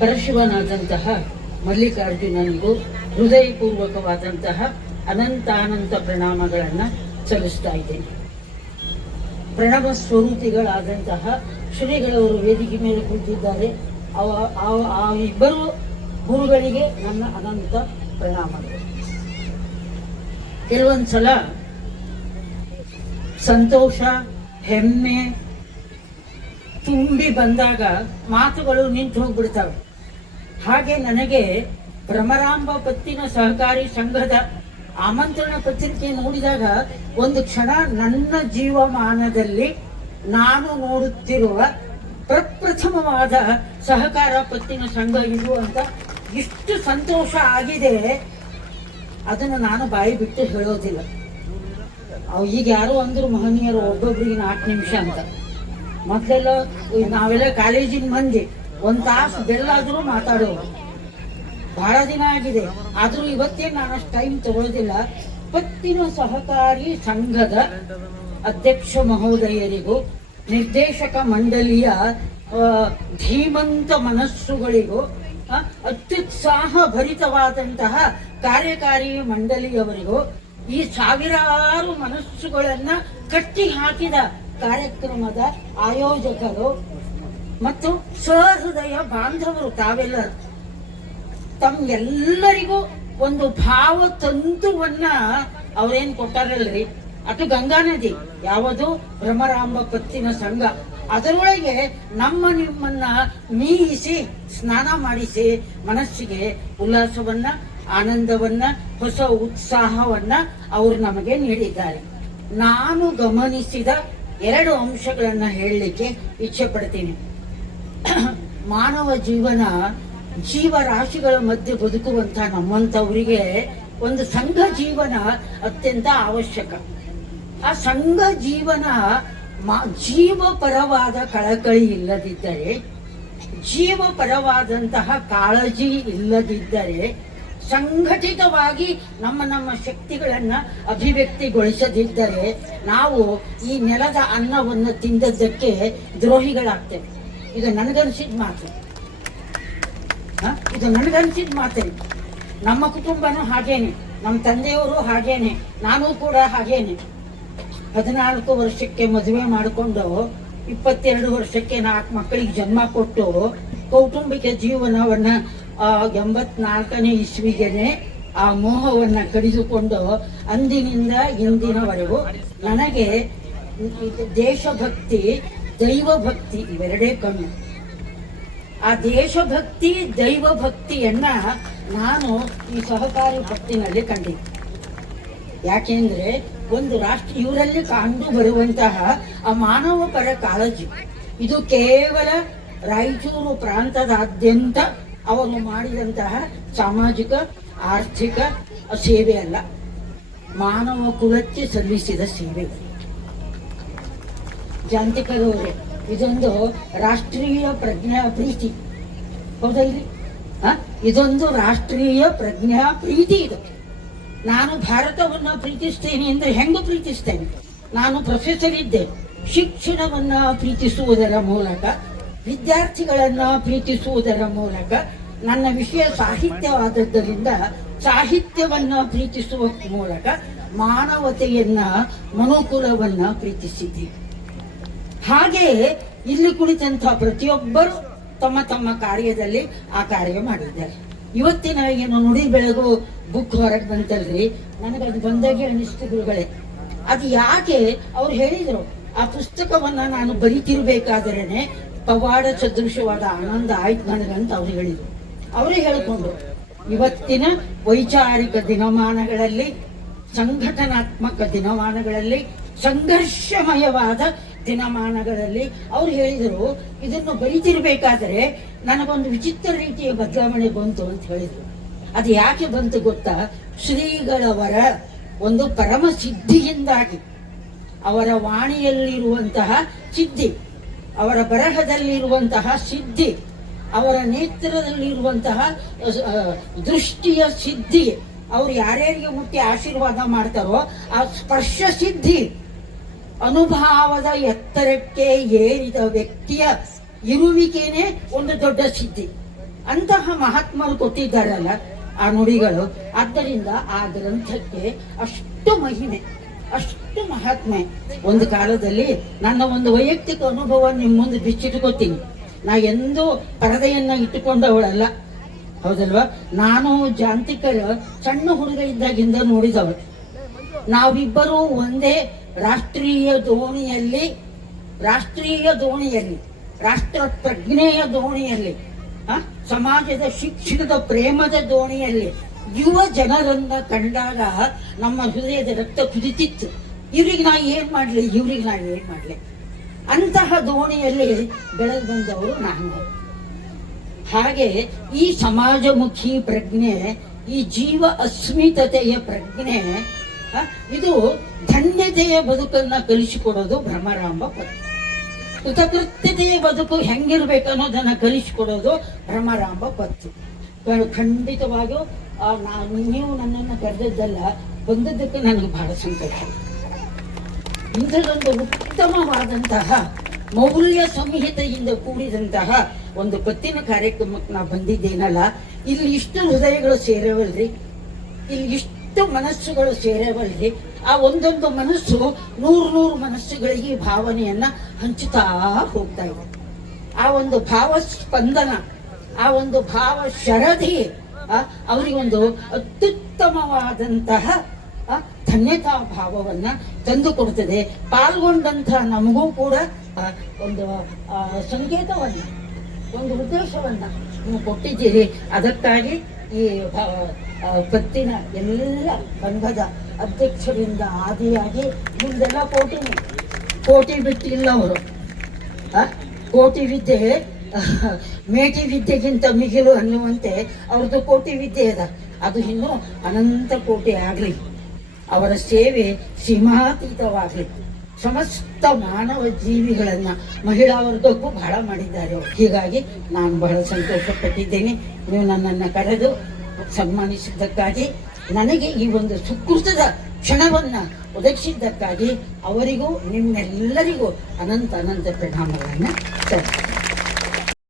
ಪರಶಿವನಾದಂತಹ ಮಲ್ಲಿಕಾರ್ಜುನನಿಗೂ ಹೃದಯಪೂರ್ವಕವಾದಂತಹ ಅನಂತಾನಂತ ಪ್ರಣಾಮಗಳನ್ನು ಸಲ್ಲಿಸ್ತಾ ಇದ್ದೇನೆ. ಪ್ರಣವ ಸ್ವರೂಪಿಗಳಾದಂತಹ ಶ್ರೀಗಳವರು ವೇದಿಕೆ ಮೇಲೆ ಕುಳಿತಿದ್ದಾರೆ. ಆ ಇಬ್ಬರು ಗುರುಗಳಿಗೆ ನನ್ನ ಅನಂತ ಪ್ರಣಾಮಗಳು. ಕೆಲವೊಂದ್ಸಲ ಸಂತೋಷ, ಹೆಮ್ಮೆ ತುಂಬಿ ಬಂದಾಗ ಮಾತುಗಳು ನಿಂತು ಹೋಗ್ಬಿಡ್ತವೆ. ಹಾಗೆ ನನಗೆ ಭ್ರಮರಾಂಬ ಪತ್ತಿನ ಸಹಕಾರಿ ಸಂಘದ ಆಮಂತ್ರಣ ಪತ್ರಿಕೆ ನೋಡಿದಾಗ ಒಂದು ಕ್ಷಣ ನನ್ನ ಜೀವಮಾನದಲ್ಲಿ ನಾನು ನೋಡುತ್ತಿರುವ ಪ್ರಪ್ರಥಮವಾದ ಸಹಕಾರ ಪತ್ತಿನ ಸಂಘ ಇದು ಅಂತ ಇಷ್ಟು ಸಂತೋಷ ಆಗಿದೆ. ಅದನ್ನು ನಾನು ಬಾಯಿ ಬಿಟ್ಟು ಹೇಳೋದಿಲ್ಲ. ಈಗ ಯಾರೋ ಅಂದ್ರು ಮಹನೀಯರು ಒಬ್ಬೊಬ್ಬರಿಗೆ 4 ನಿಮಿಷ ಅಂತ. ಮೊದಲೆಲ್ಲ ನಾವೆಲ್ಲ ಕಾಲೇಜಿನ ಮಂದಿ 1 ತಾಸು ಬೆಲ್ಲಾದ್ರೂ ಮಾತಾಡೋರು. ಬಹಳ ದಿನ ಆಗಿದೆ, ಆದ್ರೂ ಇವತ್ತೇನು ನಾನು ಅಷ್ಟು ಟೈಮ್ ತಗೊಳ್ಳೋದಿಲ್ಲ. ಪತ್ತಿನ ಸಹಕಾರಿ ಸಂಘದ ಅಧ್ಯಕ್ಷ ಮಹೋದಯರಿಗೂ ನಿರ್ದೇಶಕ ಮಂಡಳಿಯ ಧೀಮಂತ ಮನಸ್ಸುಗಳಿಗೂ ಅತ್ಯುತ್ಸಾಹ ಭರಿತವಾದಂತಹ ಕಾರ್ಯಕಾರಿ ಮಂಡಳಿಯವರಿಗೂ ಈ ಸಾವಿರಾರು ಮನಸ್ಸುಗಳನ್ನ ಕಟ್ಟಿ ಹಾಕಿದ ಕಾರ್ಯಕ್ರಮದ ಆಯೋಜಕರು ಮತ್ತು ಸಹೃದಯ ಬಾಂಧವರು ತಾವೆಲ್ಲ ತಮ್ಗೆಲ್ಲರಿಗೂ ಒಂದು ಭಾವ ತಂತುವನ್ನ ಅವ್ರೇನ್ ಕೊಟ್ಟಾರಲ್ರಿ, ಅದು ಗಂಗಾ ನದಿ, ಯಾವುದು ಭ್ರಮರಾಂಬ ಪತ್ತಿನ ಸಂಘ. ಅದರೊಳಗೆ ನಿಮ್ಮನ್ನ ಮೀಯಿಸಿ ಸ್ನಾನ ಮಾಡಿಸಿ ಮನಸ್ಸಿಗೆ ಉಲ್ಲಾಸವನ್ನ, ಆನಂದವನ್ನ, ಹೊಸ ಉತ್ಸಾಹವನ್ನ ಅವರು ನಮಗೆ ನೀಡಿದ್ದಾರೆ. ನಾನು ಗಮನಿಸಿದ 2 ಅಂಶಗಳನ್ನ ಹೇಳಲಿಕ್ಕೆ ಇಚ್ಛೆ ಪಡ್ತೀನಿ. ಮಾನವ ಜೀವನ, ಜೀವರಾಶಿಗಳ ಮಧ್ಯೆ ಬದುಕುವಂತಹ ನಮ್ಮಂಥವರಿಗೆ ಒಂದು ಸಂಘ ಜೀವನ ಅತ್ಯಂತ ಅವಶ್ಯಕ. ಆ ಸಂಘ ಜೀವನ ಜೀವಪರವಾದ ಕಳಕಳಿ ಇಲ್ಲದಿದ್ದರೆ, ಜೀವಪರವಾದಂತಹ ಕಾಳಜಿ ಇಲ್ಲದಿದ್ದರೆ, ಸಂಘಟಿತವಾಗಿ ನಮ್ಮ ಶಕ್ತಿಗಳನ್ನ ಅಭಿವ್ಯಕ್ತಿಗೊಳಿಸದಿದ್ದರೆ ನಾವು ಈ ನೆಲದ ಅನ್ನವನ್ನು ತಿಂದದ್ದಕ್ಕೆ ದ್ರೋಹಿಗಳಾಗ್ತೇವೆ. ಇದು ನನಗನ್ಸಿದ ಮಾತು. ಇದು ನನಗನ್ಸಿದ ಮಾತು. ನಮ್ಮ ಕುಟುಂಬನೂ ಹಾಗೇನೆ, ನಮ್ಮ ತಂದೆಯವರು ಹಾಗೇನೆ, ನಾನು ಕೂಡ ಹಾಗೇನೆ. 14 ವರ್ಷಕ್ಕೆ ಮದುವೆ ಮಾಡಿಕೊಂಡು 22 ವರ್ಷಕ್ಕೆ 4 ಮಕ್ಕಳಿಗೆ ಜನ್ಮ ಕೊಟ್ಟು ಕೌಟುಂಬಿಕ ಜೀವನವನ್ನ 84ನೇ ಇಸ್ವಿಗೆನೆ ಆ ಮೋಹವನ್ನ ಕಡಿದುಕೊಂಡು ಅಂದಿನಿಂದ ಇಂದಿನವರೆಗೂ ನನಗೆ ದೇಶಭಕ್ತಿ, ದೈವಭಕ್ತಿ ಇವೆರಡೇ ಕಣ್ಣು. ಆ ದೇಶಭಕ್ತಿ, ದೈವಭಕ್ತಿಯನ್ನ ನಾನು ಈ ಸಹಕಾರಿ ಭಕ್ತಿನಲ್ಲಿ ಕಂಡಿದ್ದೆ. ಯಾಕೆಂದ್ರೆ ಒಂದು ರಾಷ್ಟ್ರ ಇವರಲ್ಲಿ ಕಂಡು ಬರುವಂತಹ ಆ ಮಾನವ ಪರ ಕಾಳಜಿ ಇದು ಕೇವಲ ರಾಯಚೂರು ಪ್ರಾಂತದಾದ್ಯಂತ ಅವರು ಮಾಡಿದಂತಹ ಸಾಮಾಜಿಕ ಆರ್ಥಿಕ ಸೇವೆ ಅಲ್ಲ, ಮಾನವ ಕುಲಕ್ಕೆ ಸಲ್ಲಿಸಿದ ಸೇವೆ. ಜಾಂತಿಕರವರೇ, ಇದೊಂದು ರಾಷ್ಟ್ರೀಯ ಪ್ರಜ್ಞಾ ಪ್ರೀತಿ, ಹೌದಲ್ರಿ? ಇದೊಂದು ರಾಷ್ಟ್ರೀಯ ಪ್ರಜ್ಞಾ ಪ್ರೀತಿ. ಇದು ನಾನು ಭಾರತವನ್ನ ಪ್ರೀತಿಸ್ತೇನೆ ಅಂದ್ರೆ ಹೆಂಗು ಪ್ರೀತಿಸ್ತೇನೆ? ನಾನು ಪ್ರೊಫೆಸರ್ ಇದ್ದೆ. ಶಿಕ್ಷಣವನ್ನ ಪ್ರೀತಿಸುವುದರ ಮೂಲಕ, ವಿದ್ಯಾರ್ಥಿಗಳನ್ನ ಪ್ರೀತಿಸುವುದರ ಮೂಲಕ, ನನ್ನ ವಿಷಯ ಸಾಹಿತ್ಯವಾದದ್ದರಿಂದ ಸಾಹಿತ್ಯವನ್ನ ಪ್ರೀತಿಸುವ ಮೂಲಕ ಮಾನವತೆಯನ್ನ, ಮನುಕುಲವನ್ನ ಪ್ರೀತಿಸಿದ್ದೀವಿ. ಹಾಗೆ ಇಲ್ಲಿ ಕುಳಿತಂತಹ ಪ್ರತಿಯೊಬ್ಬರು ತಮ್ಮ ತಮ್ಮ ಕಾರ್ಯದಲ್ಲಿ ಆ ಕಾರ್ಯ ಮಾಡಿದ್ದಾರೆ. ಇವತ್ತಿನ ಏನು ನುಡಿ ಬೆಳಗು ಬುಕ್ ಹೊರಗೆ ಬಂತಲ್ರಿ, ನನಗದು ಬಂದಾಗೆ ಅನಿಸ್ತು ಗುರುಗಳೇ. ಅದು ಯಾಕೆ ಅವ್ರು ಹೇಳಿದ್ರು, ಆ ಪುಸ್ತಕವನ್ನ ನಾನು ಬರೀತಿರ್ಬೇಕಾದ್ರೇನೆ ಪವಾಡ ಸದೃಶವಾದ ಆನಂದ ಆಯ್ತು ನನಗಂತ ಅವ್ರು ಹೇಳಿದ್ರು. ಅವರೇ ಹೇಳಿಕೊಂಡು ಇವತ್ತಿನ ವೈಚಾರಿಕ ದಿನಮಾನಗಳಲ್ಲಿ, ಸಂಘಟನಾತ್ಮಕ ದಿನಮಾನಗಳಲ್ಲಿ, ಸಂಘರ್ಷಮಯವಾದ ದಿನಮಾನಗಳಲ್ಲಿ ಅವ್ರು ಹೇಳಿದರು, ಇದನ್ನು ಬರೀತಿರ್ಬೇಕಾದ್ರೆ ನನಗೊಂದು ವಿಚಿತ್ರ ರೀತಿಯ ಬದಲಾವಣೆ ಬಂತು ಅಂತ ಹೇಳಿದ್ರು. ಅದು ಯಾಕೆ ಬಂತು ಗೊತ್ತಾ? ಶ್ರೀಗಳವರ ಒಂದು ಪರಮ ಸಿದ್ಧಿಯಿಂದಾಗಿ, ಅವರ ವಾಣಿಯಲ್ಲಿರುವಂತಹ ಸಿದ್ಧಿ, ಅವರ ಬರಹದಲ್ಲಿರುವಂತಹ ಸಿದ್ಧಿ, ಅವರ ನೇತ್ರದಲ್ಲಿರುವಂತಹ ದೃಷ್ಟಿಯ ಸಿದ್ಧಿ, ಅವ್ರು ಯಾರ್ಯಾರಿಗೆ ಮುಟ್ಟಿ ಆಶೀರ್ವಾದ ಮಾಡ್ತಾರೋ ಆ ಸ್ಪರ್ಶ ಸಿದ್ಧಿ, ಅನುಭಾವದ ಎತ್ತರಕ್ಕೆ ಏರಿದ ವ್ಯಕ್ತಿಯ ಇರುವಿಕೆನೇ ಒಂದು ದೊಡ್ಡ ಸಿದ್ಧಿ. ಅಂತಹ ಮಹಾತ್ಮರು ಕೊಟ್ಟಿದ್ದಾರಲ್ಲ ಆ ನುಡಿಗಳು. ಆದ್ದರಿಂದ ಆ ಗ್ರಂಥಕ್ಕೆ ಅಷ್ಟು ಮಹಿಮೆ, ಅಷ್ಟು ಮಹಾತ್ಮೆ. ಒಂದು ಕಾಲದಲ್ಲಿ ನನ್ನ ಒಂದು ವೈಯಕ್ತಿಕ ಅನುಭವ ನಿಮ್ಮ ಮುಂದೆ ಬಿಚ್ಚಿಟ್ಕೋತೀನಿ. ನಾ ಎಂದೂ ಪರದೆಯನ್ನ ಇಟ್ಟುಕೊಂಡವಳಲ್ಲ, ಹೌದಲ್ವಾ? ನಾನು ಜಾಂತಿಕರ ಸಣ್ಣ ಹುಡುಗ ಇದ್ದಾಗಿಂದ ನೋಡಿದವಳು. ನಾವಿಬ್ಬರೂ ಒಂದೇ ರಾಷ್ಟ್ರೀಯ ದೋಣಿಯಲ್ಲಿ, ರಾಷ್ಟ್ರ ಪ್ರಜ್ಞೆಯ ದೋಣಿಯಲ್ಲಿ, ಸಮಾಜದ ಶಿಕ್ಷಣದ ಪ್ರೇಮದ ದೋಣಿಯಲ್ಲಿ ಯುವ ಜನರನ್ನ ಕಂಡಾಗ ನಮ್ಮ ಹೃದಯದ ರಕ್ತ ಕುದಿತಿತ್ತು. ಇವ್ರಿಗೆ ನಾ ಏನ್ ಮಾಡ್ಲಿ, ಅಂತಹ ದೋಣಿಯಲ್ಲಿ ಬೆಳೆದು ಬಂದವರು ನಾನು. ಹಾಗೆ ಈ ಸಮಾಜಮುಖಿ ಪ್ರಜ್ಞೆ, ಈ ಜೀವ ಅಸ್ಮಿತತೆಯ ಪ್ರಜ್ಞೆ, ಇದು ಧನ್ಯತೆಯ ಬದುಕನ್ನ ಕಲಿಸಿಕೊಡೋದು ಭ್ರಮರಾಂಬ ಪತ್ನಿ. ಕೃತಕೃತ್ಯತೆಯ ಬದುಕು ಹೆಂಗಿರ್ಬೇಕು ಅನ್ನೋದನ್ನ ಕಲಿಸಿಕೊಡೋದು ಭ್ರಮರಾಂಬ ಪತ್ನಿ. ಖಂಡಿತವಾಗಿಯೂ ನೀವು ನನ್ನನ್ನು ಕರೆದದ್ದಲ್ಲ, ಬಂದದ್ದಕ್ಕೆ ನನಗೆ ಬಹಳ ಸಂತೋಷ. ಇಂಥದೊಂದು ಉತ್ತಮವಾದಂತಹ ಮೌಲ್ಯ ಸಂಹಿತೆಯಿಂದ ಕೂಡಿದಂತಹ ಒಂದು ಪತ್ತಿನ ಕಾರ್ಯಕ್ರಮಕ್ಕೆ ನಾ ಬಂದಿದ್ದೇನಲ್ಲ, ಇಲ್ಲಿ ಇಷ್ಟು ಹೃದಯಗಳು ಸೇರವಲ್ರಿ, ಇಲ್ಲಿ ಇಷ್ಟು ಮನಸ್ಸುಗಳು ಸೇರವಲ್ರಿ. ಆ ಒಂದೊಂದು ಮನಸ್ಸು ನೂರು ಮನಸ್ಸುಗಳಿಗೆ ಭಾವನೆಯನ್ನ ಹಂಚುತ್ತಾ ಹೋಗ್ತಾ ಇದೆ. ಆ ಒಂದು ಭಾವ ಸ್ಪಂದನ, ಆ ಒಂದು ಭಾವ ಶರಧಿ ಅವರಿಗೊಂದು ಅತ್ಯುತ್ತಮವಾದಂತಹ ಧನ್ಯತಾ ಭಾವವನ್ನ ತಂದು ಕೊಡ್ತದೆ. ಪಾಲ್ಗೊಂಡಂತಹ ನಮಗೂ ಕೂಡ ಒಂದು ಸಂಕೇತವನ್ನ, ಒಂದು ಉದ್ದೇಶವನ್ನ ನೀವು ಕೊಟ್ಟಿದ್ದೀರಿ. ಅದಕ್ಕಾಗಿ ಈ ಪತ್ತಿನ ಎಲ್ಲ ಬಂಧದ ಅಧ್ಯಕ್ಷರಿಂದ ಆದಿಯಾಗಿ ಮುಂದೆಲ್ಲ ಕೋಟಿ ಬಿಟ್ಟಿಲ್ಲ ಅವರು. ಕೋಟಿ ವಿದ್ಯೆ ಮೇಟಿ ವಿದ್ಯೆಗಿಂತ ಮಿಗಿಲು ಅನ್ನುವಂತೆ ಅವ್ರದ್ದು ಕೋಟಿ ವಿದ್ಯೆ ಅದ. ಅದು ಇನ್ನೂ ಅನಂತ ಕೋಟಿ ಆಗ್ಲಿ, ಅವರ ಸೇವೆ ಸೀಮಾತೀತವಾಗ್ಲಿ. ಸಮಸ್ತ ಮಾನವ ಜೀವಿಗಳನ್ನ, ಮಹಿಳಾ ವರ್ಗಕ್ಕೂ ಬಹಳ ಮಾಡಿದ್ದಾರೆ. ಹೀಗಾಗಿ ನಾನು ಬಹಳ ಸಂತೋಷ ಪಟ್ಟಿದ್ದೇನೆ. ನೀವು ನನ್ನನ್ನು ಕರೆದು ಸನ್ಮಾನಿಸಿದ್ದಕ್ಕಾಗಿ, ನನಗೆ ಈ ಒಂದು ಸುಕೃತದ ಕ್ಷಣವನ್ನ ಒದಗಿಸಿದ್ದಕ್ಕಾಗಿ ಅವರಿಗೂ ನಿಮ್ಮೆಲ್ಲರಿಗೂ ಅನಂತ ಪ್ರಣಾಮಗಳನ್ನ ಸಲ್ಲಿಸ್ತೇನೆ.